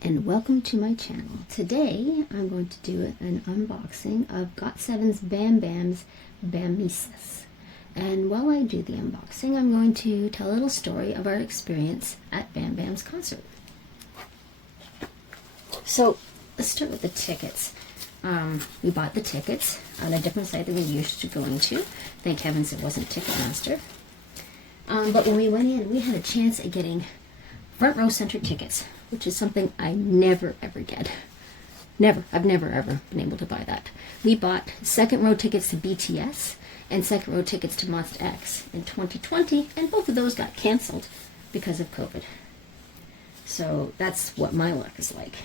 and welcome to my channel. Today I'm going to do an unboxing of Got7's BamBam's Bamesis. And while I do the unboxing, I'm going to tell a little story of our experience at BamBam's concert. So let's start with the tickets. We bought the tickets on a different site than we used to going to. Thank heavens it wasn't Ticketmaster. But when we went in, we had a chance at getting front row center tickets, which is something I never ever get. I've never ever been able to buy that. We bought second row tickets to BTS and second row tickets to Monster X in 2020, and both of those got canceled because of COVID. So that's what my luck is like.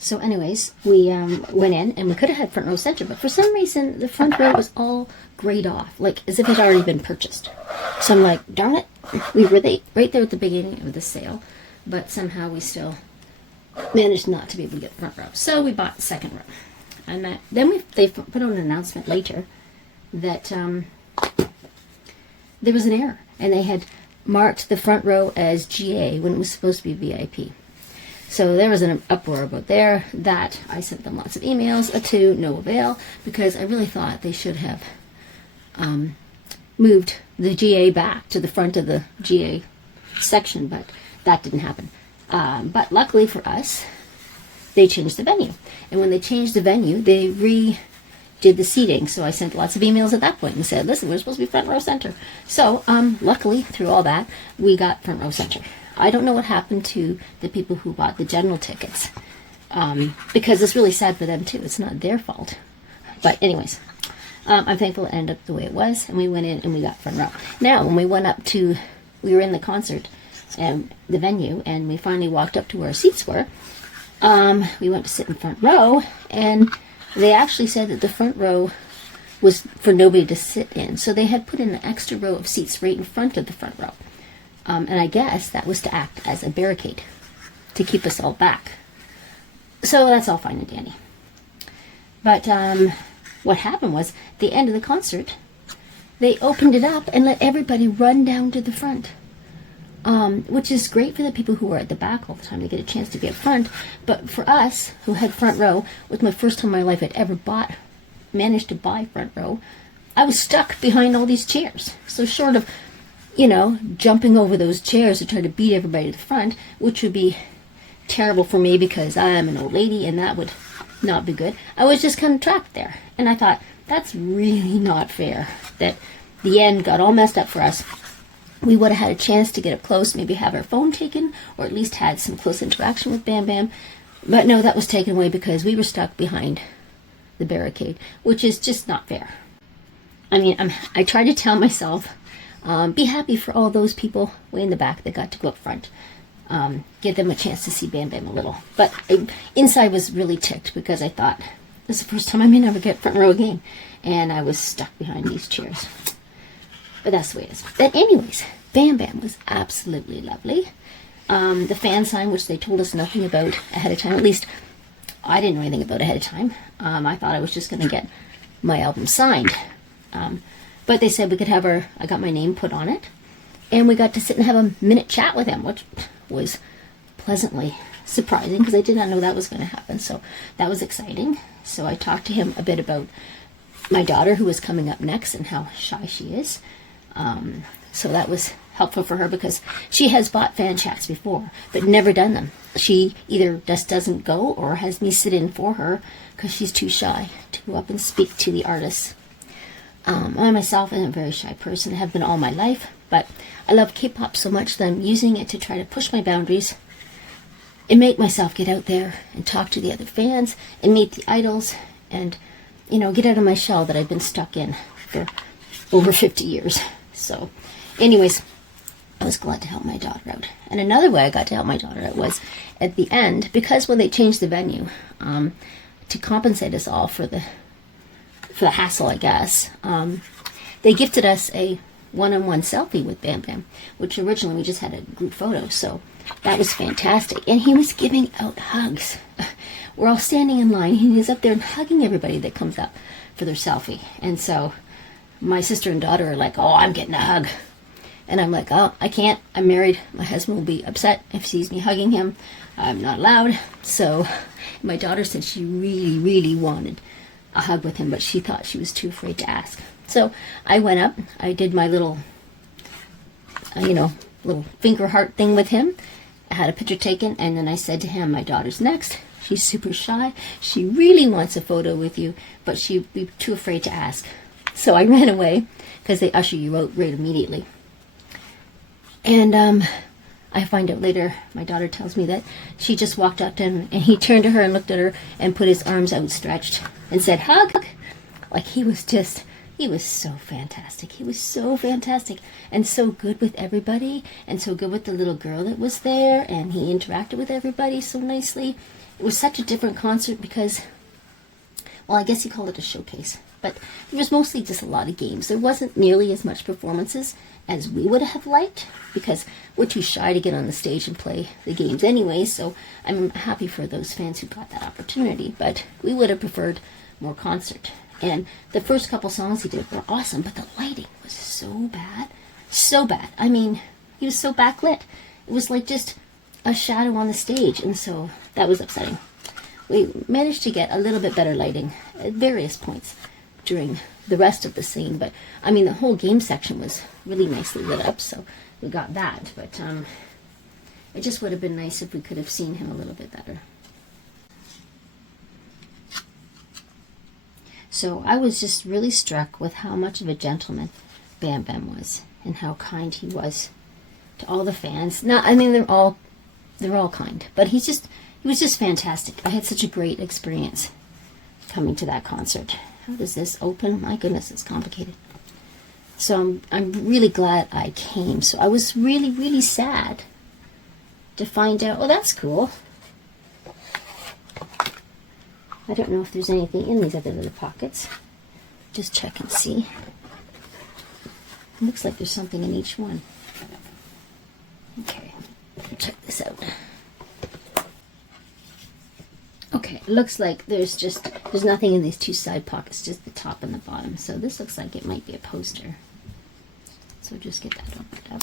So anyways, we went in and we could have had front row center, but for some reason the front row was all grayed off, like as if it had already been purchased. So I'm like, darn it, we were right there at the beginning of the sale, but somehow we still managed not to be able to get front row. So we bought second row. And then they put out an announcement later that there was an error, and they had marked the front row as GA when it was supposed to be VIP. So there was an uproar about that. I sent them lots of emails to no avail, because I really thought they should have moved the GA back to the front of the GA section, but that didn't happen. But luckily for us, they changed the venue. And when they changed the venue, they redid the seating. So I sent lots of emails at that point and said, listen, we're supposed to be front row center. So luckily, through all that, we got front row center. I don't know what happened to the people who bought the general tickets, because it's really sad for them too. It's not their fault. But anyways, I'm thankful it ended up the way it was, and we went in and we got front row. Now, when we went up to, we were in the concert and the venue, and we finally walked up to where our seats were. We went to sit in front row, and they actually said that the front row was for nobody to sit in. So they had put in an extra row of seats right in front of the front row. And I guess that was to act as a barricade to keep us all back. So that's all fine and dandy. But what happened was, at the end of the concert, they opened it up and let everybody run down to the front. Which is great for the people who are at the back all the time. They get a chance to be up front. But for us, who had front row, it was my first time in my life I'd ever managed to buy front row. I was stuck behind all these chairs. So short of, jumping over those chairs to try to beat everybody to the front, which would be terrible for me because I'm an old lady and that would not be good. I was just kind of trapped there. And I thought, that's really not fair that the end got all messed up for us. We would have had a chance to get up close, maybe have our phone taken, or at least had some close interaction with BamBam. But no, that was taken away because we were stuck behind the barricade, which is just not fair. I mean, I try to tell myself, be happy for all those people way in the back that got to go up front. Give them a chance to see BamBam a little. But inside was really ticked because I thought, this is the first time I may never get front row again. And I was stuck behind these chairs. But that's the way it is. But anyways, BamBam was absolutely lovely. The fan sign, which they told us nothing about ahead of time, at least I didn't know anything about ahead of time. I thought I was just going to get my album signed. But they said we could have I got my name put on it, and we got to sit and have a minute chat with him, which was pleasantly surprising because I did not know that was going to happen. So that was exciting. So I talked to him a bit about my daughter, who was coming up next, and how shy she is. So that was helpful for her because she has bought fan chats before, but never done them. She either just doesn't go or has me sit in for her because she's too shy to go up and speak to the artists. I myself am a very shy person, have been all my life, but I love K-pop so much that I'm using it to try to push my boundaries and make myself get out there and talk to the other fans and meet the idols and, get out of my shell that I've been stuck in for over 50 years. So, anyways, I was glad to help my daughter out. And another way I got to help my daughter out was at the end, because when they changed the venue, to compensate us all for the hassle, I guess, they gifted us a one-on-one selfie with BamBam, which originally we just had a group photo. So that was fantastic. And he was giving out hugs. We're all standing in line. He was up there and hugging everybody that comes up for their selfie. And so my sister and daughter are like, oh, I'm getting a hug. And I'm like, oh, I can't. I'm married. My husband will be upset if he sees me hugging him. I'm not allowed. So my daughter said she really, really wanted a hug with him, but she thought she was too afraid to ask. So I went up. I did my little, little finger heart thing with him. I had a picture taken, and then I said to him, my daughter's next. She's super shy. She really wants a photo with you, but she'd be too afraid to ask. So I ran away because they usher you out right immediately. And I find out later, my daughter tells me that she just walked up to him, and he turned to her and looked at her and put his arms outstretched and said, hug. Like he was so fantastic. He was so fantastic and so good with everybody and so good with the little girl that was there, and he interacted with everybody so nicely. It was such a different concert because, well, I guess you call it a showcase, but it was mostly just a lot of games. There wasn't nearly as much performances as we would have liked because we're too shy to get on the stage and play the games anyway, so I'm happy for those fans who got that opportunity, but we would have preferred more concert. And the first couple songs he did were awesome, but the lighting was so bad. So bad. I mean, he was so backlit. It was like just a shadow on the stage, and so that was upsetting. We managed to get a little bit better lighting at various points during the rest of the scene, but I mean the whole game section was really nicely lit up, so we got that, but it just would have been nice if we could have seen him a little bit better. So I was just really struck with how much of a gentleman BamBam was and how kind he was to all the fans. Now, I mean, they're all kind, but he was just fantastic. I had such a great experience coming to that concert. How does this open? My goodness, it's complicated. So I'm really glad I came. So I was really, really sad to find out, oh, that's cool. I don't know if there's anything in these other little pockets. Just check and see. It looks like there's something in each one. Okay, check this out. Okay, it looks like there's nothing in these two side pockets, just the top and the bottom. So this looks like it might be a poster. So just get that opened up.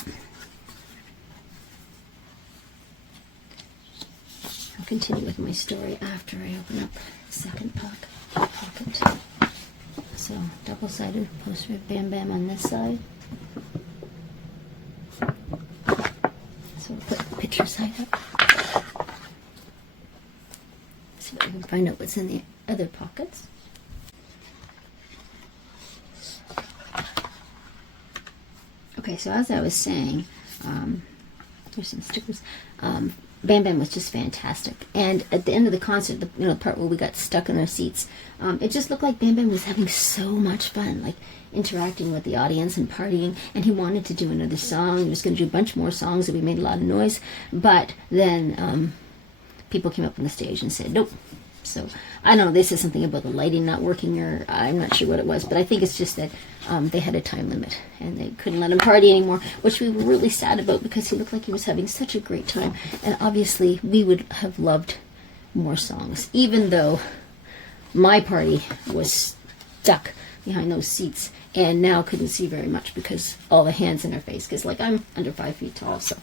I'll continue with my story after I open up the second pocket. So double-sided poster of BamBam on this side. So we'll put the picture side up. See if I can find out what's in the other pockets. Okay, so as I was saying, there's some stickers. BamBam was just fantastic, and at the end of the concert, the part where we got stuck in our seats, it just looked like BamBam was having so much fun, like interacting with the audience and partying. And he wanted to do another song. He was going to do a bunch more songs, and we made a lot of noise. But then people came up on the stage and said nope. So I don't know. They said something about the lighting not working, or I'm not sure what it was, but I think it's just that they had a time limit and they couldn't let him party anymore, which we were really sad about because he looked like he was having such a great time. And obviously we would have loved more songs, even though my party was stuck behind those seats and now couldn't see very much because all the hands in our face, because like I'm under 5 feet tall, so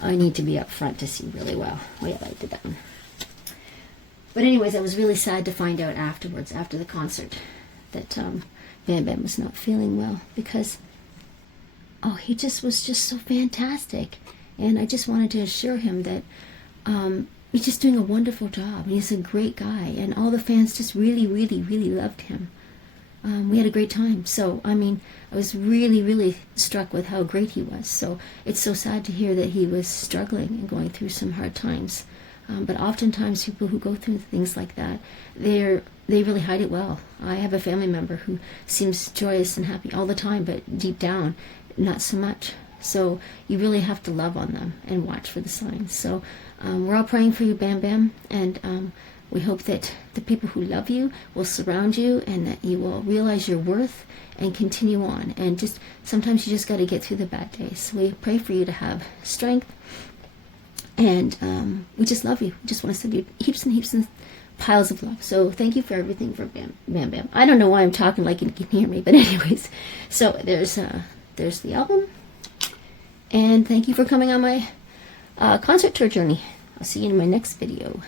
I need to be up front to see really well. Oh yeah, I did that one. But anyways, I was really sad to find out afterwards, after the concert, that BamBam was not feeling well because, he was just so fantastic. And I just wanted to assure him that he's just doing a wonderful job. He's a great guy, and all the fans just really, really, really loved him. We had a great time. So, I mean, I was really, really struck with how great he was. So it's so sad to hear that he was struggling and going through some hard times. But oftentimes people who go through things like that, they really hide it well. I have a family member who seems joyous and happy all the time, but deep down, not so much. So you really have to love on them and watch for the signs. So we're all praying for you, BamBam, and we hope that the people who love you will surround you and that you will realize your worth and continue on. And just sometimes you just got to get through the bad days. So we pray for you to have strength. And we just love you. We just want to send you heaps and heaps and piles of love. So thank you for everything for BamBam. I don't know why I'm talking like you can hear me, but anyways. So there's the album, And thank you for coming on my concert tour journey. I'll see you in my next video.